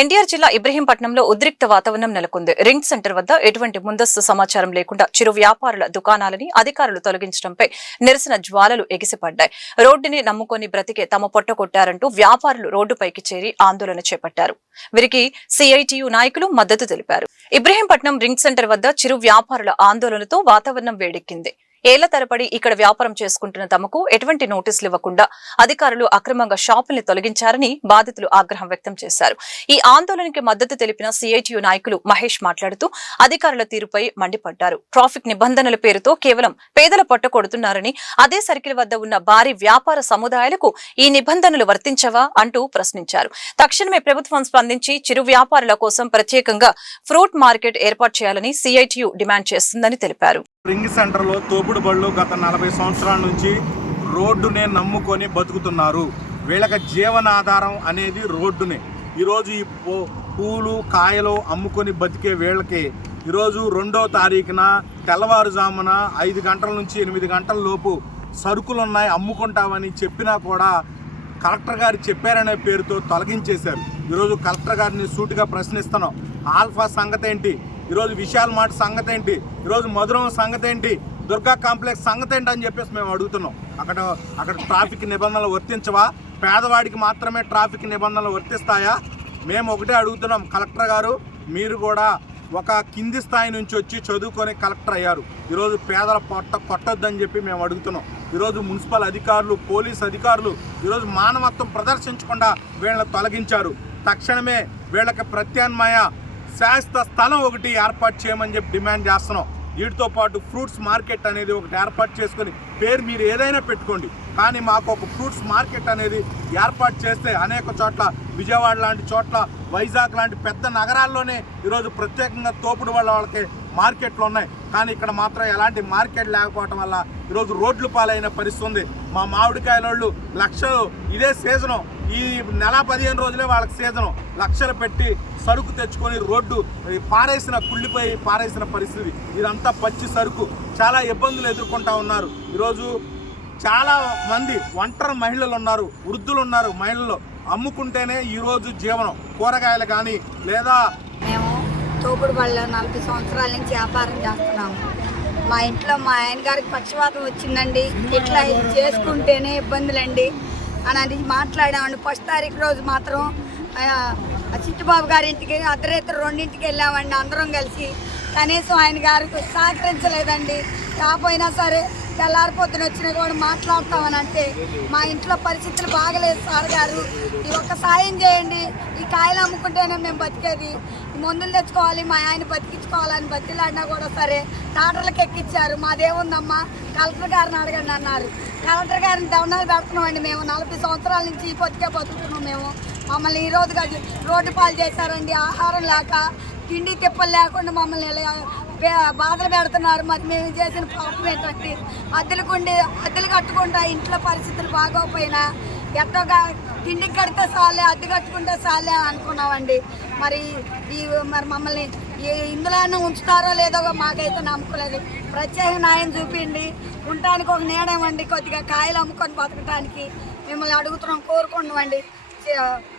ఎన్టీఆర్ జిల్లా ఇబ్రహీంపట్నంలో ఉద్రిక్త వాతావరణం నెలకొంది. రింగ్ సెంటర్ వద్ద ఎటువంటి ముందస్తు సమాచారం లేకుండా చిరు వ్యాపారుల దుకాణాలని అధికారులు తొలగించడంపై నిరసన జ్వాలలు ఎగిసిపడ్డాయి. రోడ్డుని నమ్ముకొని బ్రతికే తమ పొట్ట కొట్టారంటూ వ్యాపారులు రోడ్డుపైకి చేరి ఆందోళన చేపట్టారు. వీరికి సిఐటియు నాయకులు మద్దతు తెలిపారు. ఇబ్రహీంపట్నం రింగ్ సెంటర్ వద్ద చిరు వ్యాపారుల ఆందోళనతో వాతావరణం వేడెక్కింది. ఏళ్ల తరబడి ఇక్కడ వ్యాపారం చేసుకుంటున్న తమకు ఎటువంటి నోటీసులు ఇవ్వకుండా అధికారులు అక్రమంగా షాపుల్ని తొలగించారని బాధితులు ఆగ్రహం వ్యక్తం చేశారు. ఈ ఆందోళనకి మద్దతు తెలిపిన సిఐటియు నాయకులు మహేష్ మాట్లాడుతూ అధికారుల తీరుపై మండిపడ్డారు. ట్రాఫిక్ నిబంధనల పేరుతో కేవలం పేదల పొట్ట కొడుతున్నారని, అదే సర్కిల్ వద్ద ఉన్న భారీ వ్యాపార సముదాయాలకు ఈ నిబంధనలు వర్తించవా అంటూ ప్రశ్నించారు. తక్షణమే ప్రభుత్వం స్పందించి చిరు వ్యాపారుల కోసం ప్రత్యేకంగా ఫ్రూట్ మార్కెట్ ఏర్పాటు చేయాలని సిఐటియు డిమాండ్ చేస్తుందని తెలిపారు. రింగ్ సెంటర్లో తోపుడు బళ్ళు గత 40 సంవత్సరాల నుంచి రోడ్డునే నమ్ముకొని బతుకుతున్నారు. వీళ్ళకి జీవనాధారం అనేది రోడ్డునే. ఈరోజు ఈ పూలు కాయలు అమ్ముకొని బతికే వీళ్ళకి ఈరోజు 2వ తారీఖున తెల్లవారుజామున 5 గంటల నుంచి 8 గంటల లోపు సరుకులున్నాయి అమ్ముకుంటామని చెప్పినా కూడా కలెక్టర్ గారు చెప్పారనే పేరుతో తొలగించేశారు. ఈరోజు కలెక్టర్ గారిని సూటిగా ప్రశ్నిస్తున్నాం. ఆల్ఫా సంగతి ఏంటి, ఈరోజు విశాల్ మార్ట్ సంగతి ఏంటి, ఈరోజు మధురం సంగతి ఏంటి, దుర్గా కాంప్లెక్స్ సంగతి ఏంటి అని చెప్పేసి మేము అడుగుతున్నాం. అక్కడ ట్రాఫిక్ నిబంధనలు వర్తించవా? పేదవాడికి మాత్రమే ట్రాఫిక్ నిబంధనలు వర్తిస్తాయా? మేము ఒకటే అడుగుతున్నాం, కలెక్టర్ గారు మీరు కూడా ఒక కింది స్థాయి నుంచి వచ్చి చదువుకొని కలెక్టర్ అయ్యారు. ఈరోజు పేదల పొట్ట కొట్టొద్దని చెప్పి మేము అడుగుతున్నాం. ఈరోజు మున్సిపల్ అధికారులు, పోలీస్ అధికారులు ఈరోజు మానవత్వం ప్రదర్శించకుండా వీళ్ళని తొలగించారు. తక్షణమే వీళ్ళకి ప్రత్యామ్నాయ శాశ్వత స్థలం ఒకటి ఏర్పాటు చేయమని చెప్పి డిమాండ్ చేస్తున్నాం. వీటితో పాటు ఫ్రూట్స్ మార్కెట్ అనేది ఒకటి ఏర్పాటు చేసుకొని పేరు మీరు ఏదైనా పెట్టుకోండి, కానీ మాకు ఒక ఫ్రూట్స్ మార్కెట్ అనేది ఏర్పాటు చేస్తే అనేక చోట్ల విజయవాడ లాంటి చోట్ల, వైజాగ్ లాంటి పెద్ద నగరాల్లోనే ఈరోజు ప్రత్యేకంగా తోపుడు వాళ్ళకి మార్కెట్లు ఉన్నాయి. కానీ ఇక్కడ మాత్రం ఎలాంటి మార్కెట్ లేకపోవటం వల్ల ఈరోజు రోడ్లు పాలైన పరిస్థితి ఉంది. మా మామిడికాయలోళ్ళు లక్షలు, ఇదే సీజను, ఈ నెల 15 రోజులే వాళ్ళకి సీజను, లక్షలు పెట్టి సరుకు తెచ్చుకొని రోడ్డు కుళ్ళిపోయి పారేసిన పరిస్థితి. ఇదంతా పచ్చి సరుకు. చాలా ఇబ్బందులు ఎదుర్కొంటా ఉన్నారు. ఈరోజు చాలా మంది ఒంటరి మహిళలు ఉన్నారు, వృద్ధులు ఉన్నారు. మహిళలు అమ్ముకుంటేనే ఈరోజు జీవనం. కూరగాయలు కానీ లేదా మేము తోపుడు బళ్ళ 40 సంవత్సరాల నుంచి వ్యాపారం చేస్తున్నాము. మా ఇంట్లో మా ఆయన గారికి పక్షవాతం వచ్చిందండి, ఇట్లా చేసుకుంటేనే ఇబ్బందులండి అని మాట్లాడామండి. 1వ తారీఖు రోజు మాత్రం చిట్టుబాబు గారి ఇంటికి అర్ధరాత్రి 2ంటికి వెళ్ళామండి అందరం కలిసి. కనీసం ఆయన గారికి సహకరించలేదండి. కాకపోయినా సరే తెల్లారిపోతున్న వచ్చినా కూడా మాట్లాడతామని అంటే మా ఇంట్లో పరిస్థితులు బాగలేదు సార్ గారు, ఈ ఒక్క సాయం చేయండి, ఈ కాయలు అమ్ముకుంటేనే మేము బతికేది, ఈ మందులు తెచ్చుకోవాలి, మా ఆయన బతికించుకోవాలని బతిలాడినా కూడా సరే టాటర్లకు ఎక్కిచ్చారు. మాదేముందమ్మా కలెక్టర్ గారిని అడగండి అన్నారు. కలెక్టర్ గారిని దండాలు పెడుతున్నామండి. మేము 40 సంవత్సరాల నుంచి ఈ బతుకుతున్నాం. మేము మమ్మల్ని ఈరోజు రోడ్డు పాలు చేశారండి. ఆహారం లేక తిండి తిప్పలు లేకుండా మమ్మల్ని బాధలు పెడుతున్నారు. మరి మేము చేసిన పాపం ఏంటంటే అద్దెలు కట్టుకుంటా ఇంట్లో పరిస్థితులు బాగోపోయినా ఎట్టోగా తిండికి కడితే చాలే, అద్దె కట్టుకుంటే చాలే అనుకున్నామండి. మరి మమ్మల్ని ఇందులోనే ఉంచుతారో లేదో మాకైతే నమ్మకలేదు. ప్రత్యేక న్యాయం చూపిండి, ఉండటానికి ఒక నీడమండి, కొద్దిగా కాయలు అమ్ముకొని బతకటానికి మిమ్మల్ని అడుగుతున్నాం, కోరుకుంటామండి,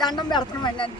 దండం పెడుతున్నామండి అంతే.